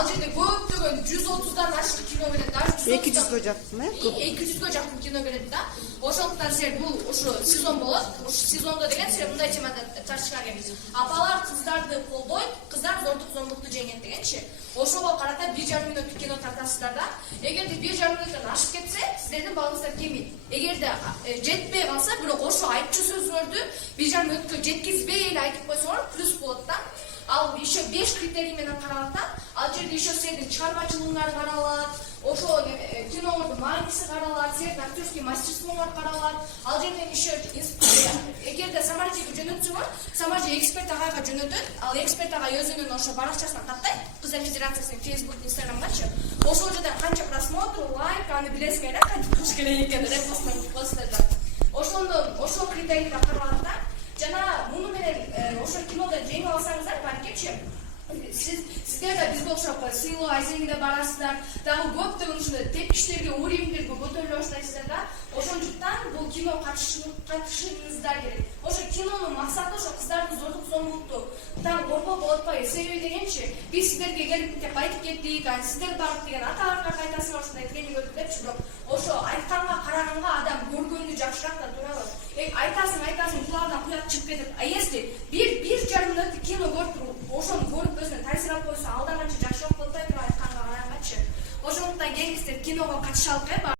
Ал жерде көптөгөн 130дан ашык кино берет да. 200гө жакын, 200гө жакын кино берет да. Ошондуктан силер бул ушу сезон болот. Ушу сезондо деген силер мындай темада чарчышка керек. Апалар кыздарды колдойт, кыздар зордук зомбулукту жеңет дегенчи. Ошого карата 1,5 мүнөттүк кино тартасыздар да. Эгерде 1,5 мүнөттөн ашып кетсе, силердин балыңыздар келбейт. Эгерде жетпей калса, бирок ошо айтчу сөзүңөрдү 1,5 мүнөткө жеткизбей эле айтып койсоңор плюс болот да. Ал еще 5 критерий менен каралат да. Ал жерде еще силердин чыгармачылыгыңар каралат, ошо киноңордун мааниси каралат, силердин актерский мастерствоңор каралат. Ал жерден еще эгерде Самаржиге жөнөтсөңөр, Самаржи эксперт агайга жөнөтөт. Ал эксперт агай өзүнүн ошо баракчасына каттайт. Кыздар федерациясынын Facebook, Instagramгачы. Ошол жерден канча просмотр, лайк, аны билесиңер да, канча кылыш керек экенин репостторду. Ошол критерийде каралат да. Жана муну менен ошо кинодо жеңип алсаңыздар, балкимчи сиздер да бизге окшоп сыйлоо айзеңде барасыздар. Дагы көптөгөн ушундай тепкичтерге, уровеньдерге көтөрүлө баштайсыздар да. Ошондуктан бул кино катышыңыздар керек. Ошо кинонун максаты ошо кыздарды зордук зомбулуктан коргоо болуп атпайбы? Себеби дегенчи, биз сиздерге келип деп айтып кеттик, сиздер барып деген аталарга кайтасыңар ушундай тренинг өтүп депчи, бирок ошо айтканга караганга адам көргөнү жакшыраак да турабы? Айтасың, кулагынан куяк чыгып кетип. А если 1,5 мүнөттүк кино көрүп, ошону көрүп өзүнө таасир алып койсо, алданганча жакшыраак болуп атпайбы айтканга карагангачы? Ошондуктан келиңиздер киного катышалык.